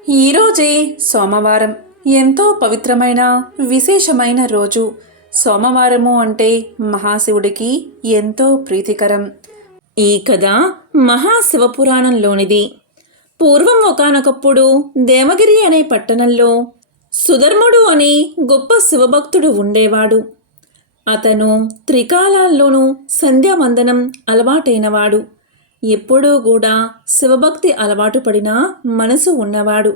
ఈరోజే సోమవారం ఎంతో పవిత్రమైన విశేషమైన రోజు. సోమవారము అంటే మహాశివుడికి ఎంతో ప్రీతికరం. ఈ కథ మహాశివపురాణంలోనిది. పూర్వం ఒకానొకప్పుడు దేవగిరి అనే పట్టణంలో సుధర్ముడు అనే గొప్ప శివభక్తుడు ఉండేవాడు. అతను త్రికాలాల్లోనూ సంధ్యావందనం అలవాటైనవాడు. ఎప్పుడూ కూడా శివభక్తి అలవాటు పడిన మనసు ఉన్నవాడు.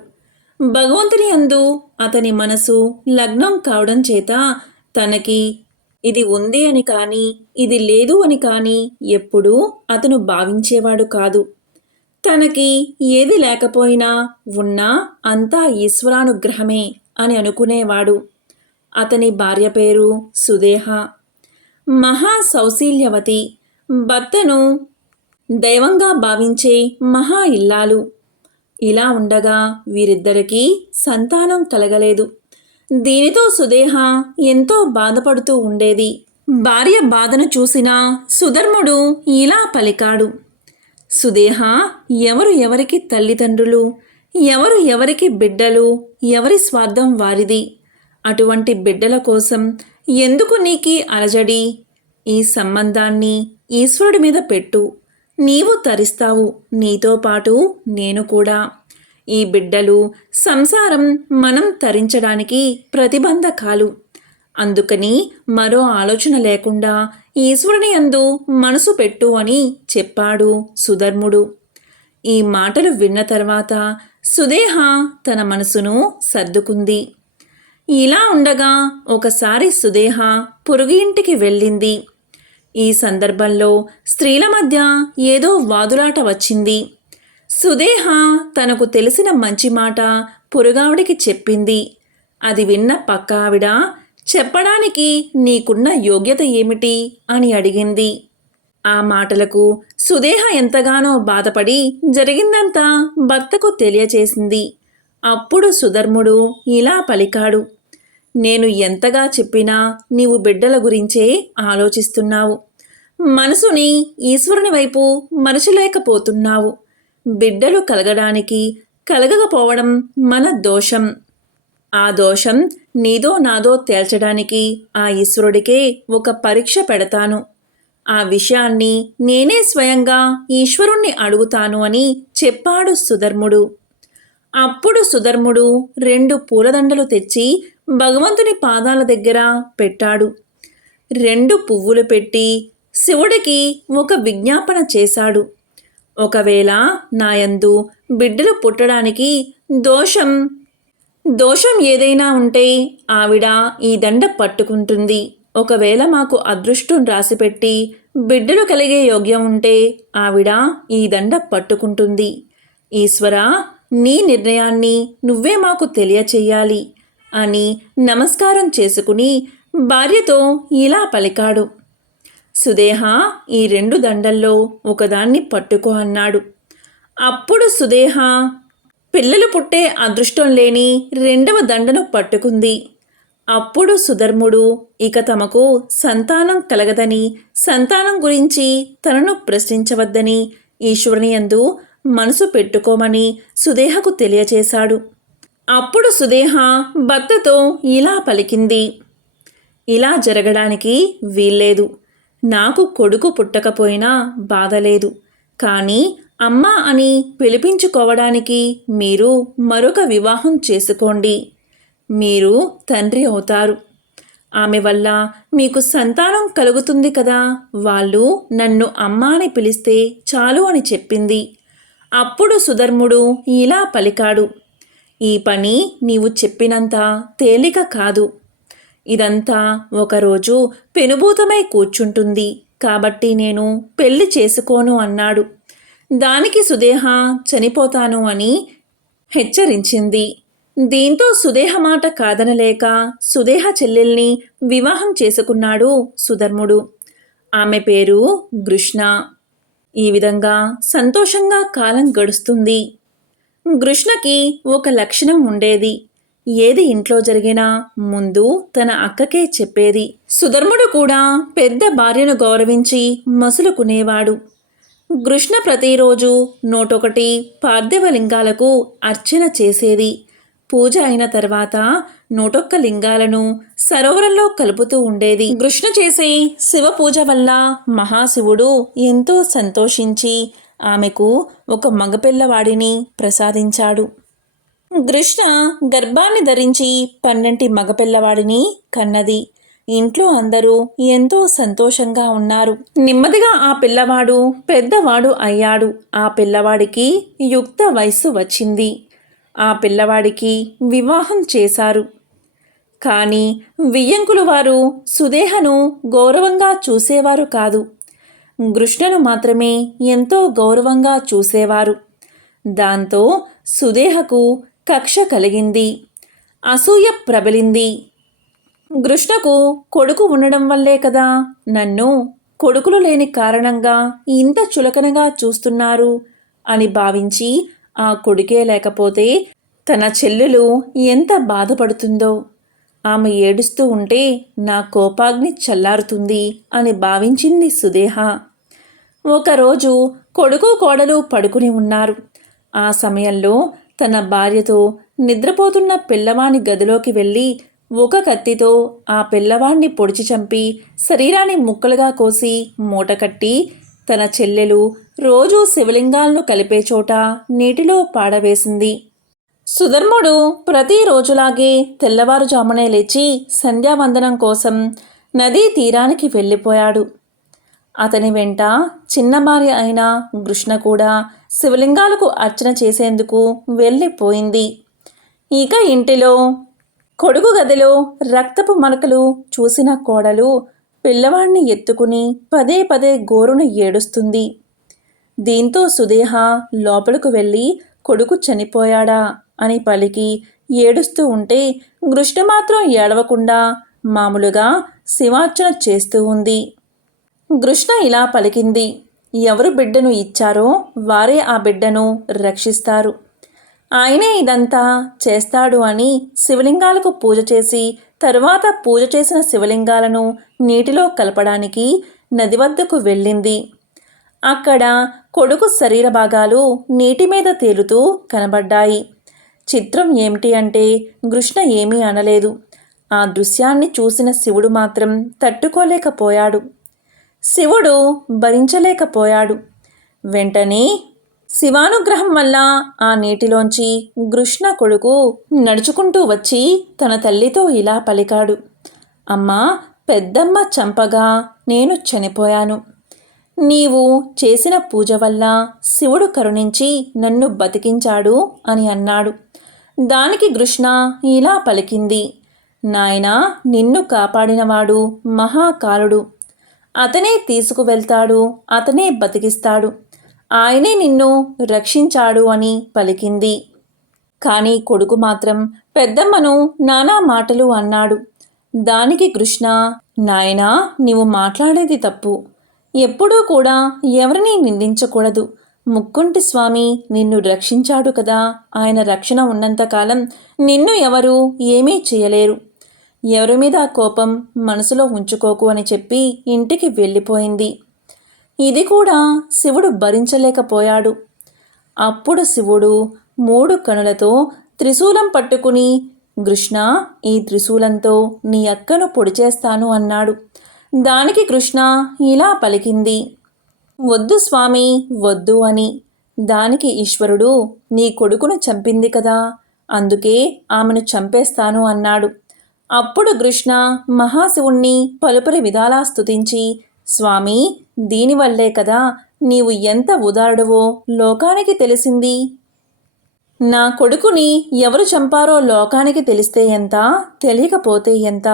భగవంతుని యందు అతని మనసు లగ్నం కావడం చేత తనకి ఇది ఉంది అని కానీ ఇది లేదు అని కానీ ఎప్పుడూ అతను భావించేవాడు కాదు. తనకి ఏది లేకపోయినా ఉన్నా అంతా ఈశ్వరానుగ్రహమే అని అనుకునేవాడు. అతని భార్య పేరు సుదేహ. మహా సౌశీల్యవతి, భర్తను దైవంగా భావించే మహా ఇల్లాలు. ఇలా ఉండగా వీరిద్దరికీ సంతానం కలగలేదు. దీనితో సుదేహ ఎంతో బాధపడుతూ ఉండేది. భార్య బాధను చూసిన సుధర్ముడు ఇలా పలికాడు: సుదేహ, ఎవరు ఎవరికి తల్లిదండ్రులు, ఎవరు ఎవరికి బిడ్డలు, ఎవరి స్వార్థం వారిది. అటువంటి బిడ్డల కోసం ఎందుకు నీకీ అలజడి? ఈ సంబంధాన్ని ఈశ్వరుడి మీద పెట్టు. నీవు తరిస్తావు, నీతో పాటు నేను కూడా. ఈ బిడ్డలు సంసారం మనం తరించడానికి ప్రతిబంధకాలు. అందుకని మరో ఆలోచన లేకుండా ఈశ్వరుని యందు మనసు పెట్టు అని చెప్పాడు సుధర్ముడు. ఈ మాటలు విన్న తర్వాత సుదేహ తన మనసును సర్దుకుంది. ఇలా ఉండగా ఒకసారి సుదేహ పొరుగు ఇంటికి వెళ్ళింది. ఈ సందర్భంలో స్త్రీల మధ్య ఏదో వాదులాట వచ్చింది. సుదేహ తనకు తెలిసిన మంచి మాట పొరుగావిడికి చెప్పింది. అది విన్న పక్క ఆవిడ, చెప్పడానికి నీకున్న యోగ్యత ఏమిటి అని అడిగింది. ఆ మాటలకు సుదేహ ఎంతగానో బాధపడి జరిగిందంతా భర్తకు తెలియచేసింది. అప్పుడు సుధర్ముడు ఇలా పలికాడు: నేను ఎంతగా చెప్పినా నీవు బిడ్డల గురించే ఆలోచిస్తున్నావు. మనసుని ఈశ్వరుని వైపు మరచలేకపోతున్నావు. బిడ్డలు కలగడానికి కలగకపోవడం మన దోషం. ఆ దోషం నీదో నాదో తేల్చడానికి ఆ ఈశ్వరుడికే ఒక పరీక్ష పెడతాను. ఆ విషయాన్ని నేనే స్వయంగా ఈశ్వరుణ్ణి అడుగుతాను అని చెప్పాడు సుధర్ముడు. అప్పుడు సుధర్ముడు 2 పూలదండలు తెచ్చి భగవంతుని పాదాల దగ్గర పెట్టాడు. 2 పువ్వులు పెట్టి శివుడికి ఒక విజ్ఞాపన చేశాడు. ఒకవేళ నాయందు బిడ్డలు పుట్టడానికి దోషం ఏదైనా ఉంటే ఆవిడ ఈ దండ పట్టుకుంటుంది. ఒకవేళ మాకు అదృష్టం రాసిపెట్టి బిడ్డలు కలిగే యోగ్యం ఉంటే ఆవిడ ఈ దండ పట్టుకుంటుంది. ఈశ్వరా, నీ నిర్ణయాన్ని నువ్వే మాకు తెలియచెయ్యాలి అని నమస్కారం చేసుకుని భార్యతో ఇలా పలికాడు: సుదేహ, ఈ 2 దండల్లో ఒకదాన్ని పట్టుకో అన్నాడు. అప్పుడు సుదేహ పిల్లలు పుట్టే అదృష్టం లేని 2వ దండను పట్టుకుంది. అప్పుడు సుధర్ముడు ఇక తమకు సంతానం కలగదని, సంతానం గురించి తనను ప్రశ్నించవద్దని, ఈశ్వరుని యందు మనసు పెట్టుకోమని సుదేహకు తెలియచేశాడు. అప్పుడు సుదేహ భర్తతో ఇలా పలికింది: ఇలా జరగడానికి వీల్లేదు. నాకు కొడుకు పుట్టకపోయినా బాధలేదు, కానీ అమ్మ అని పిలిపించుకోవడానికి మీరు మరొక వివాహం చేసుకోండి. మీరు తండ్రి అవుతారు. ఆమె వల్ల మీకు సంతానం కలుగుతుంది కదా. వాళ్ళు నన్ను అమ్మ అని పిలిస్తే చాలు అని చెప్పింది. అప్పుడు సుధర్ముడు ఇలా పలికాడు: ఈ పని నీవు చెప్పినంత తేలిక కాదు. ఇదంతా ఒకరోజు పెనుభూతమై కూర్చుంటుంది. కాబట్టి నేను పెళ్లి చేసుకోను అన్నాడు. దానికి సుదేహ చనిపోతాను అని హెచ్చరించింది. దీంతో సుదేహ మాట కాదనలేక సుదేహ చెల్లెల్ని వివాహం చేసుకున్నాడు సుధర్ముడు. ఆమె పేరు గృష్ణ. ఈ విధంగా సంతోషంగా కాలం గడుస్తుంది. గృష్ణకి ఒక లక్షణం ఉండేది. ఏది ఇంట్లో జరిగినా ముందు తన అక్కకే చెప్పేది. సుధర్ముడు కూడా పెద్ద భార్యను గౌరవించి మసులుకునేవాడు. కృష్ణ ప్రతిరోజు 101 పార్థివ లింగాలకు అర్చన చేసేది. పూజ అయిన తర్వాత 101 లింగాలను సరోవరంలో కలుపుతూ ఉండేది. కృష్ణ చేసే శివ పూజ వల్ల మహాశివుడు ఎంతో సంతోషించి ఆమెకు ఒక మగపిల్లవాడిని ప్రసాదించాడు. కృష్ణ గర్భాన్ని ధరించి 12 మగపిల్లవాడిని కన్నది. ఇంట్లో అందరూ ఎంతో సంతోషంగా ఉన్నారు. నెమ్మదిగా ఆ పిల్లవాడు పెద్దవాడు అయ్యాడు. ఆ పిల్లవాడికి యుక్త వయస్సు వచ్చింది. ఆ పిల్లవాడికి వివాహం చేశారు. కానీ వియ్యంకులు వారు సుదేహను గౌరవంగా చూసేవారు కాదు. కృష్ణను మాత్రమే ఎంతో గౌరవంగా చూసేవారు. దాంతో సుదేహకు కక్ష కలిగింది. అసూయ ప్రబలింది. కృష్ణకు కొడుకు ఉండడం వల్లే కదా నన్ను కొడుకులు లేని కారణంగా ఇంత చులకనగా చూస్తున్నారు అని భావించి ఆ కొడుకే లేకపోతే తన చెల్లెలు ఎంత బాధపడుతుందో, ఆమె ఏడుస్తూ ఉంటే నా కోపాగ్ని చల్లారుతుంది అని భావించింది సుదేహ. ఒకరోజు కొడుకు కోడలు పడుకుని ఉన్నారు. ఆ సమయంలో తన భార్యతో నిద్రపోతున్న పిల్లవాని గదిలోకి వెళ్ళి ఒక కత్తితో ఆ పిల్లవాణ్ణి పొడిచి చంపి శరీరాన్ని ముక్కలుగా కోసి మూటకట్టి తన చెల్లెలు రోజూ శివలింగాలను కలిపే చోట నీటిలో పాడవేసింది. సుధర్ముడు ప్రతిరోజులాగే తెల్లవారుజామునే లేచి సంధ్యావందనం కోసం నదీ తీరానికి వెళ్ళిపోయాడు. అతని వెంట చిన్న భార్య అయిన కృష్ణ కూడా శివలింగాలకు అర్చన చేసేందుకు వెళ్ళిపోయింది. ఇక ఇంటిలో కొడుకు గదిలో రక్తపు మరకలు చూసిన కోడలు పిల్లవాడిని ఎత్తుకుని పదే పదే గోరును ఏడుస్తుంది. దీంతో సుదేహ లోపలకు వెళ్ళి కొడుకు చనిపోయాడా అని పలికి ఏడుస్తూ ఉంటే కృష్ణ మాత్రం ఏడవకుండా మామూలుగా శివార్చన చేస్తూ ఉంది. కృష్ణ ఇలా పలికింది, ఎవరు బిడ్డను ఇచ్చారో వారే ఆ బిడ్డను రక్షిస్తారు. ఆయనే ఇదంతా చేస్తాడు అని శివలింగాలకు పూజ చేసి తరువాత పూజ చేసిన శివలింగాలను నీటిలో కలపడానికి నది వద్దకు వెళ్ళింది. అక్కడ కొడుకు శరీర భాగాలు నీటి మీద తేలుతూ కనబడ్డాయి. చిత్రం ఏమిటి అంటే కృష్ణ ఏమీ అనలేదు. ఆ దృశ్యాన్ని చూసిన శివుడు మాత్రం తట్టుకోలేకపోయాడు. శివుడు భరించలేకపోయాడు. వెంటనే శివానుగ్రహం వల్ల ఆ నీటిలోంచి కృష్ణ కొడుకు నడుచుకుంటూ వచ్చి తన తల్లితో ఇలా పలికాడు, అమ్మా, పెద్దమ్మ చంపగా నేను చనిపోయాను. నీవు చేసిన పూజ వల్ల శివుడు కరుణించి నన్ను బతికించాడు అని అన్నాడు. దానికి కృష్ణ ఇలా పలికింది, నాయనా, నిన్ను కాపాడినవాడు మహాకాలుడు. అతనే తీసుకువెళ్తాడు, అతనే బతికిస్తాడు. ఆయనే నిన్ను రక్షించాడు అని పలికింది. కానీ కొడుకు మాత్రం పెద్దమ్మను నానా మాటలు అన్నాడు. దానికి కృష్ణ, నాయనా, నీవు మాట్లాడేది తప్పు. ఎప్పుడూ కూడా ఎవరిని నిందించకూడదు. ముక్కుంటి స్వామి నిన్ను రక్షించాడు కదా, ఆయన రక్షణ ఉన్నంతకాలం నిన్ను ఎవరూ ఏమీ చేయలేరు. ఎవరి మీద కోపం మనసులో ఉంచుకోకు అని చెప్పి ఇంటికి వెళ్ళిపోయింది. ఇది కూడా శివుడు భరించలేకపోయాడు. అప్పుడు శివుడు 3 కనులతో త్రిశూలం పట్టుకుని, కృష్ణ, ఈ త్రిశూలంతో నీ అక్కను పొడి చేస్తాను అన్నాడు. దానికి కృష్ణ ఇలా పలికింది, వద్దు స్వామి, వద్దు అని. దానికి ఈశ్వరుడు, నీ కొడుకును చంపింది కదా, అందుకే ఆమెను చంపేస్తాను అన్నాడు. అప్పుడు కృష్ణ మహాశివుణ్ణి పలుపరి విధాలా స్తుతించి, స్వామి, దీనివల్లే కదా నీవు ఎంత ఉదారుడవో లోకానికి తెలిసింది. నా కొడుకుని ఎవరు చంపారో లోకానికి తెలిస్తే ఎంత, తెలియకపోతే ఎంత.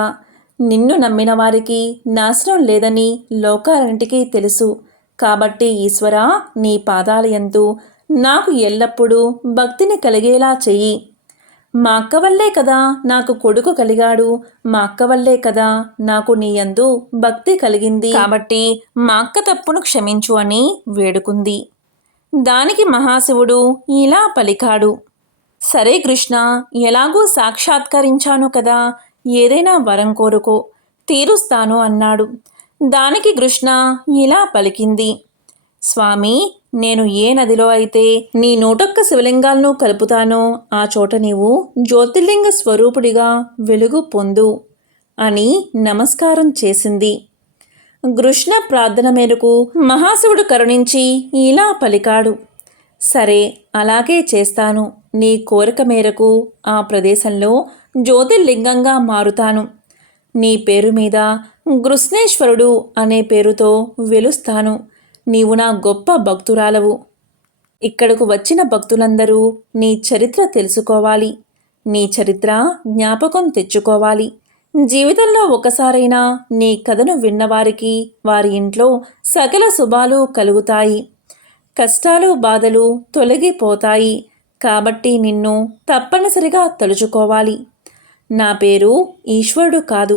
నిన్ను నమ్మిన వారికి నాశనం లేదని లోకాలన్నిటికీ తెలుసు. కాబట్టి ఈశ్వరా, నీ పాదాలయందు నాకు ఎల్లప్పుడూ భక్తిని కలిగేలా చెయ్యి. మా అక్క వల్లే కదా నాకు కొడుకు కలిగాడు, మా అక్క వల్లే కదా నాకు నీ యందు భక్తి కలిగింది, కాబట్టి మా అక్క తప్పును క్షమించు అని వేడుకుంది. దానికి మహాశివుడు ఇలా పలికాడు, సరే కృష్ణ, ఎలాగూ సాక్షాత్కరించాను కదా, ఏదైనా వరం కోరుకో, తీరుస్తాను అన్నాడు. దానికి కృష్ణ ఇలా పలికింది, స్వామి, నేను ఏ నదిలో అయితే నీ 101 శివలింగాలను కలుపుతానో ఆ చోట నీవు జ్యోతిర్లింగ స్వరూపుడిగా వెలుగు పొందు అని నమస్కారం చేసింది. కృష్ణ ప్రార్థన మేరకు మహాశివుడు కరుణించి ఇలా పలికాడు, సరే, అలాగే చేస్తాను. నీ కోరిక మేరకు ఆ ప్రదేశంలో జ్యోతిర్లింగంగా మారుతాను. నీ పేరు మీద కృష్ణేశ్వరుడు అనే పేరుతో వెలుస్తాను. నీవు నా గొప్ప భక్తురాలవు. ఇక్కడకు వచ్చిన భక్తులందరూ నీ చరిత్ర తెలుసుకోవాలి. నీ చరిత్ర జ్ఞాపకం తెచ్చుకోవాలి. జీవితంలో ఒకసారైనా నీ కథను విన్నవారికి వారి ఇంట్లో సకల శుభాలు కలుగుతాయి. కష్టాలు బాధలు తొలగిపోతాయి. కాబట్టి నిన్ను తప్పనిసరిగా తలుచుకోవాలి. నా పేరు ఈశ్వరుడు కాదు,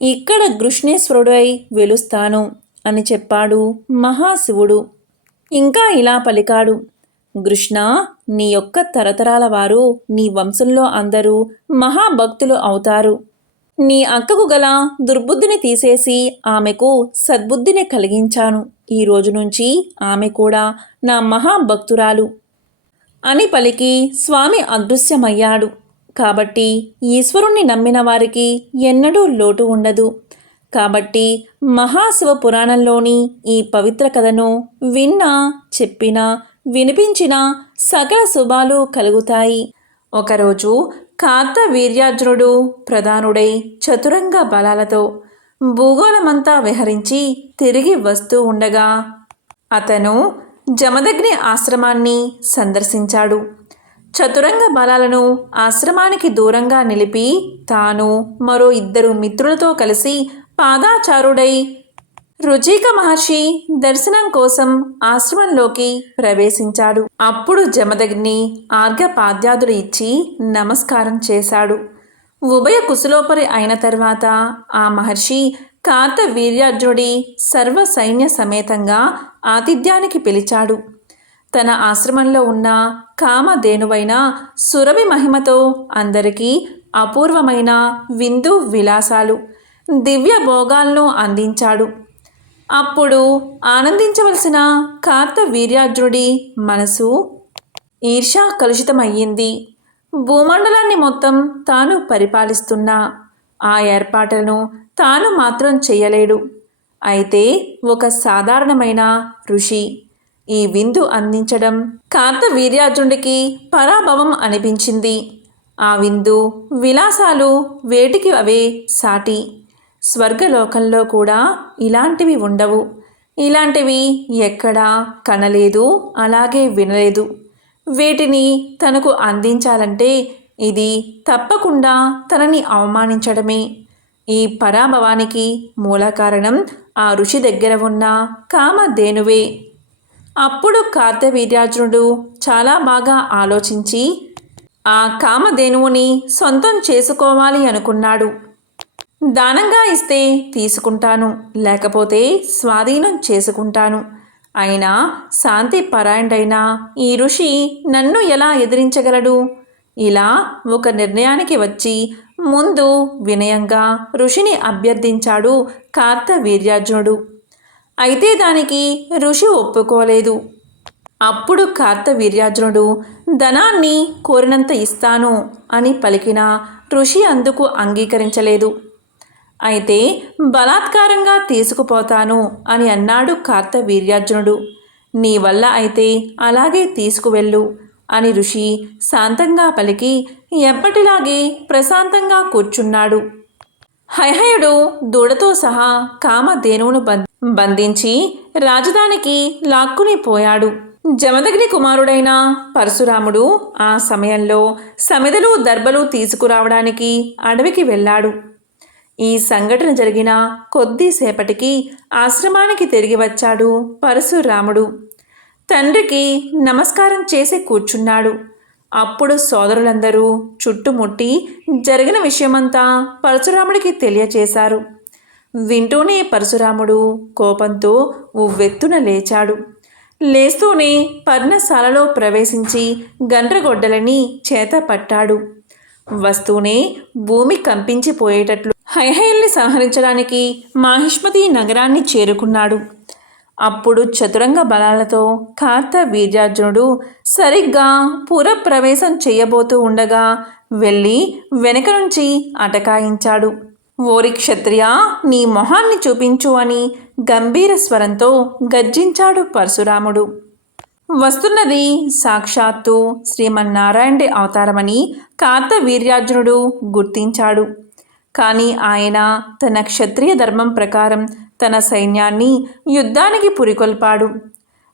ఇక్కడ కృష్ణేశ్వరుడై వెలుస్తాను అని చెప్పాడు మహాశివుడు. ఇంకా ఇలా పలికాడు, కృష్ణ, నీ యొక్క తరతరాల వారు నీ వంశంలో అందరూ మహాభక్తులు అవుతారు. నీ అక్కకు గల దుర్బుద్ధిని తీసేసి ఆమెకు సద్బుద్ధిని కలిగించాను. ఈ రోజు నుంచి ఆమె కూడా నా మహాభక్తురాలు అని పలికి స్వామి అదృశ్యమయ్యాడు. కాబట్టి ఈశ్వరుణ్ణి నమ్మిన వారికి ఎన్నడూ లోటు ఉండదు. కాబట్టి మహాశివ పురాణంలోని ఈ పవిత్ర కథను విన్నా, చెప్పినా, వినిపించినా సకల శుభాలు కలుగుతాయి. ఒకరోజు కార్తవీర్యార్జునుడు ప్రధానుడై చతురంగ బలాలతో భూగోళమంతా విహరించి తిరిగి వస్తూ ఉండగా అతను జమదగ్ని ఆశ్రమాన్ని సందర్శించాడు. చతురంగ బలాలను ఆశ్రమానికి దూరంగా నిలిపి తాను మరో 2 మిత్రులతో కలిసి పాదాచారుడై రుచిక మహర్షి దర్శనం కోసం ఆశ్రమంలోకి ప్రవేశించాడు. అప్పుడు జమదగ్ని ఆర్ఘ్యపాద్యాదులు ఇచ్చి నమస్కారం చేశాడు. ఉభయ కుశలోపరి అయిన తర్వాత ఆ మహర్షి కార్తవీర్యార్జునుడి సర్వ సైన్య సమేతంగా ఆతిథ్యానికి పిలిచాడు. తన ఆశ్రమంలో ఉన్న కామధేనువైన సురభి మహిమతో అందరికీ అపూర్వమైన విందు విలాసాలు, దివ్య భోగాలను అందించాడు. అప్పుడు ఆనందించవలసిన కార్తవీర్యార్జునుడి మనసు ఈర్ష్యా కలుషితమయ్యింది. భూమండలాన్ని మొత్తం తాను పరిపాలిస్తున్నా ఆ ఏర్పాట్లను తాను మాత్రం చేయలేడు. అయితే ఒక సాధారణమైన ఋషి ఈ విందు అందించడం కార్తవీర్యార్జునుడికి పరాభవం అనిపించింది. ఆ విందు విలాసాలు వేటికి అవే సాటి. స్వర్గలోకంలో కూడా ఇలాంటివి ఉండవు. ఇలాంటివి ఎక్కడా కనలేదు, అలాగే వినలేదు. వీటిని తనకు అందించాలంటే ఇది తప్పకుండా తనని అవమానించడమే. ఈ పరాభవానికి మూల కారణం ఆ ఋషి దగ్గర ఉన్న కామధేనువే. అప్పుడు కార్తవీర్యార్జునుడు చాలా బాగా ఆలోచించి ఆ కామధేనువుని సొంతం చేసుకోవాలి అనుకున్నాడు. దానంగా ఇస్తే తీసుకుంటాను, లేకపోతే స్వాధీనం చేసుకుంటాను. అయినా శాంతి పరాయణుడైన ఈ ఋషి నన్ను ఎలా ఎదిరించగలడు? ఇలా ఒక నిర్ణయానికి వచ్చి ముందు వినయంగా ఋషిని అభ్యర్థించాడు కార్తవీర్యార్జునుడు. అయితే దానికి ఋషి ఒప్పుకోలేదు. అప్పుడు కార్తవీర్యార్జునుడు ధనాన్ని కోరినంత ఇస్తాను అని పలికిన ఋషి అందుకు అంగీకరించలేదు. అయితే బలాత్కారంగా తీసుకుపోతాను అని అన్నాడు కార్తవీర్యార్జునుడు. నీ వల్ల అయితే అలాగే తీసుకువెళ్ళు అని ఋషి శాంతంగా పలికి ఎప్పటిలాగే ప్రశాంతంగా కూర్చున్నాడు. హైహయుడు దూడతో సహా కామధేనువును బంధించి రాజధానికి లాక్కుని పోయాడు. జమదగ్ని కుమారుడైన పరశురాముడు ఆ సమయంలో సమిదలు దర్భలు తీసుకురావడానికి అడవికి వెళ్ళాడు. ఈ సంఘటన జరిగిన కొద్దిసేపటికి ఆశ్రమానికి తిరిగి వచ్చాడు పరశురాముడు. తండ్రికి నమస్కారం చేసి కూర్చున్నాడు. అప్పుడు సోదరులందరూ చుట్టుముట్టి జరిగిన విషయమంతా పరశురాముడికి తెలియచేశారు. వింటూనే పరశురాముడు కోపంతో ఉవ్వెత్తున లేచాడు. లేస్తూనే పర్ణశాలలో ప్రవేశించి గండ్రగొడ్డలని చేత పట్టాడు. వస్తూనే భూమి కంపించిపోయేటట్లు హైహయుల్ని సంహరించడానికి మాహిష్మతి నగరాన్ని చేరుకున్నాడు. అప్పుడు చతురంగ బలాలతో కార్తవీర్యార్జునుడు సరిగ్గా పురప్రవేశం చేయబోతూ ఉండగా వెళ్ళి వెనక నుంచి అటకాయించాడు. ఓరి క్షత్రియ, నీ మొహాన్ని చూపించు అని గంభీర స్వరంతో గర్జించాడు పరశురాముడు. వస్తున్నది సాక్షాత్తు శ్రీమన్నారాయణుడి అవతారమని కార్తవీర్యార్జునుడు గుర్తించాడు. కానీ ఆయన తన క్షత్రియ ధర్మం ప్రకారం తన సైన్యాన్ని యుద్ధానికి పురికొల్పాడు.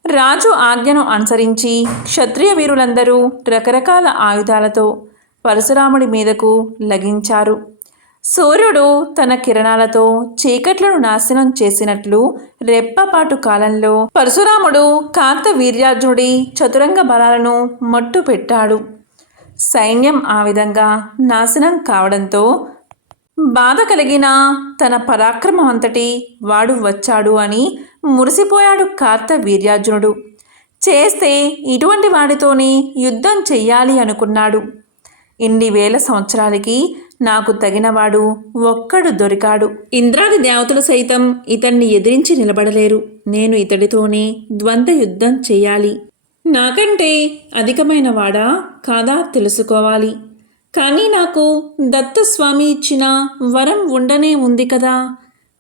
రాజు ఆజ్ఞను అనుసరించి క్షత్రియ వీరులందరూ రకరకాల ఆయుధాలతో పరశురాముడి మీదకు లగించారు. సూర్యుడు తన కిరణాలతో చీకట్లను నాశనం చేసినట్లు రెప్పపాటు కాలంలో పరశురాముడు కార్తవీర్యార్జునుడి చతురంగ బలాలను మట్టు పెట్టాడు. సైన్యం ఆ విధంగా నాశనం కావడంతో బాధ కలిగిన తన పరాక్రమం అంతటి వాడు వచ్చాడు అని మురిసిపోయాడు కార్తవీర్యార్జునుడు. చేస్తే ఇటువంటి వాడితోనే యుద్ధం చెయ్యాలి అనుకున్నాడు. ఇన్ని వేల సంవత్సరాలకి నాకు తగినవాడు ఒక్కడు దొరికాడు. ఇంద్రాది దేవతలు సైతం ఇతన్ని ఎదిరించి నిలబడలేరు. నేను ఇతడితోనే ద్వంద్వ యుద్ధం చెయ్యాలి. నాకంటే అధికమైన వాడా కాదా తెలుసుకోవాలి. కానీ నాకు దత్తస్వామి ఇచ్చిన వరం ఉండనే ఉంది కదా,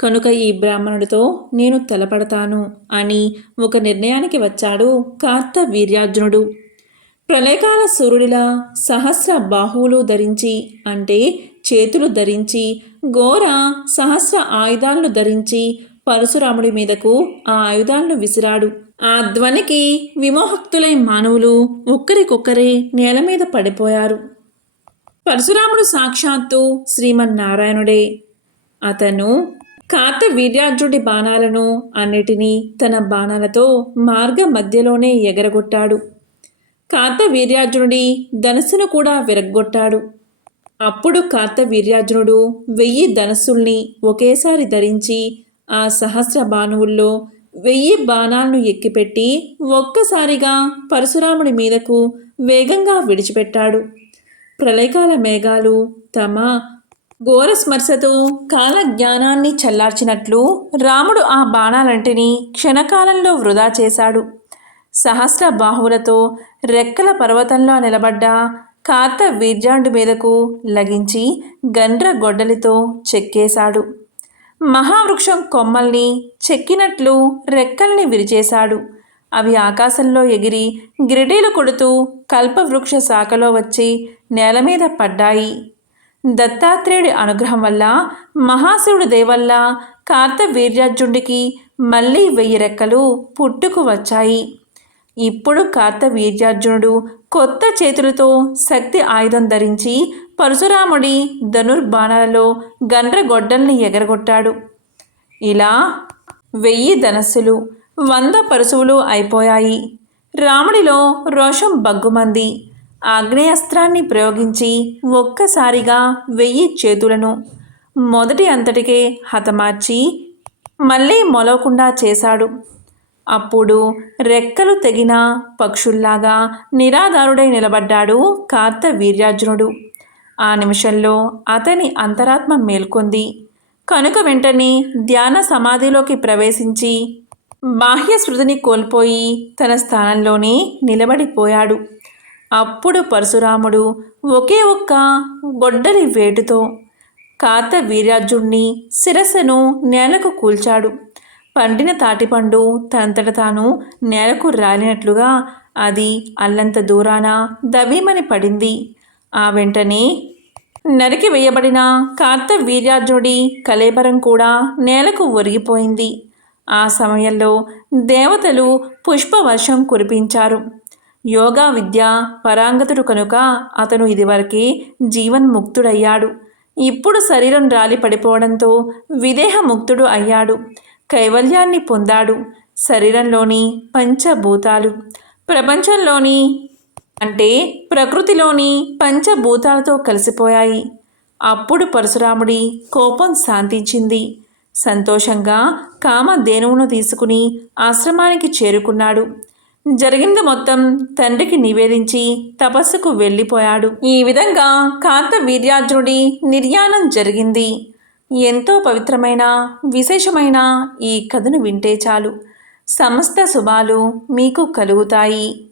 కనుక ఈ బ్రాహ్మణుడితో నేను తలపడతాను అని ఒక నిర్ణయానికి వచ్చాడు కార్తవీర్యార్జునుడు. ప్రళయకాల సూర్యుడిలా సహస్ర బాహువులు ధరించి, అంటే చేతులు ధరించి, ఘోర సహస్ర ఆయుధాలను ధరించి పరశురాముడి మీదకు ఆ ఆయుధాలను విసిరాడు. ఆ ధ్వనికి విమోహక్తులై మానవులు ఒక్కరికొక్కరే నేల మీద పడిపోయారు. పరశురాముడు సాక్షాత్తు శ్రీమన్నారాయణుడే. అతను కార్తవీర్యార్జునుడి బాణాలను అన్నిటినీ తన బాణాలతో మార్గ మధ్యలోనే ఎగరగొట్టాడు. కార్తవీర్యార్జునుడి ధనుస్సును కూడా విరగ్గొట్టాడు. అప్పుడు కార్తవీర్యార్జునుడు 1000 ధనుస్సుల్ని ఒకేసారి ధరించి ఆ సహస్ర బాణువుల్లో 1000 బాణాలను ఎక్కిపెట్టి ఒక్కసారిగా పరశురాముడి మీదకు వేగంగా విడిచిపెట్టాడు. ప్రళయకాల మేఘాలు తమ ఘోర స్మర్శతో కాల జ్ఞానాన్ని చల్లార్చినట్లు రాముడు ఆ బాణాలంటిని క్షణకాలంలో వృధా చేశాడు. సహస్ర బాహువులతో రెక్కల పర్వతంలో నిలబడ్డ కార్తవీర్యార్జునుడి మీదకు లగించి గండ్ర గొడ్డలితో చెక్కేశాడు. మహావృక్షం కొమ్మల్ని చెక్కినట్లు రెక్కల్ని విరిచేశాడు. అవి ఆకాశంలో ఎగిరి గిరిటీలు కొడుతూ కల్పవృక్ష శాఖలో వచ్చి నేల మీద పడ్డాయి. దత్తాత్రేయుడి అనుగ్రహం వల్ల, మహాశివుడి దయవల్ల కార్తవీర్యార్జునుడికి మళ్ళీ 1000 రెక్కలు పుట్టుకు వచ్చాయి. ఇప్పుడు కార్తవీర్యార్జునుడు కొత్త చేతులతో శక్తి ఆయుధం ధరించి పరశురాముడి ధనుర్బాణాలలో గండ్రగొడ్డల్ని ఎగరగొట్టాడు. ఇలా 1000 ధనస్సులు 100 పరశువులు అయిపోయాయి. రాముడిలో రోషం బగ్గుమంది. ఆగ్నేయాస్త్రాన్ని ప్రయోగించి ఒక్కసారిగా 1000 చేతులను మొదటి అంతటికే హతమార్చి మళ్ళీ మొలవకుండా చేశాడు. అప్పుడు రెక్కలు తెగిన పక్షుల్లాగా నిరాధారుడై నిలబడ్డాడు కార్తవీర్యార్జునుడు. ఆ నిమిషంలో అతని అంతరాత్మ మేల్కొంది. కనుక వెంటనే ధ్యాన సమాధిలోకి ప్రవేశించి బాహ్య శృతిని కోల్పోయి తన స్థానంలోనే నిలబడిపోయాడు. అప్పుడు పరశురాముడు ఒకే ఒక్క గొడ్డలి వేటుతో కార్తవీర్యార్జునుడి శిరస్సును నేలకు కూల్చాడు. పండిన తాటిపండు తనంతట తాను నేలకు రాలినట్లుగా అది అల్లంత దూరాన దవీమని పడింది. ఆ వెంటనే నరికి వేయబడిన కార్తవీర్యార్జునుడి కళేబరం కూడా నేలకు ఒరిగిపోయింది. ఆ సమయంలో దేవతలు పుష్పవర్షం కురిపించారు. యోగా విద్య పరాంగతుడు కనుక అతను ఇదివరకే జీవన్ముక్తుడయ్యాడు. ఇప్పుడు శరీరం రాలి పడిపోవడంతో విదేహముక్తుడు అయ్యాడు. కైవల్యాన్ని పొందాడు. శరీరంలోని పంచభూతాలు ప్రపంచంలోని అంటే ప్రకృతిలోని పంచభూతాలతో కలిసిపోయాయి. అప్పుడు పరశురాముడి కోపం శాంతించింది. సంతోషంగా కామధేనువును తీసుకుని ఆశ్రమానికి చేరుకున్నాడు. జరిగింది మొత్తం తండ్రికి నివేదించి తపస్సుకు వెళ్ళిపోయాడు. ఈ విధంగా కార్తవీర్యార్జునుడి నిర్యాణం జరిగింది. ఎంతో పవిత్రమైన విశేషమైన ఈ కథను వింటే చాలు సమస్త శుభాలు మీకు కలుగుతాయి.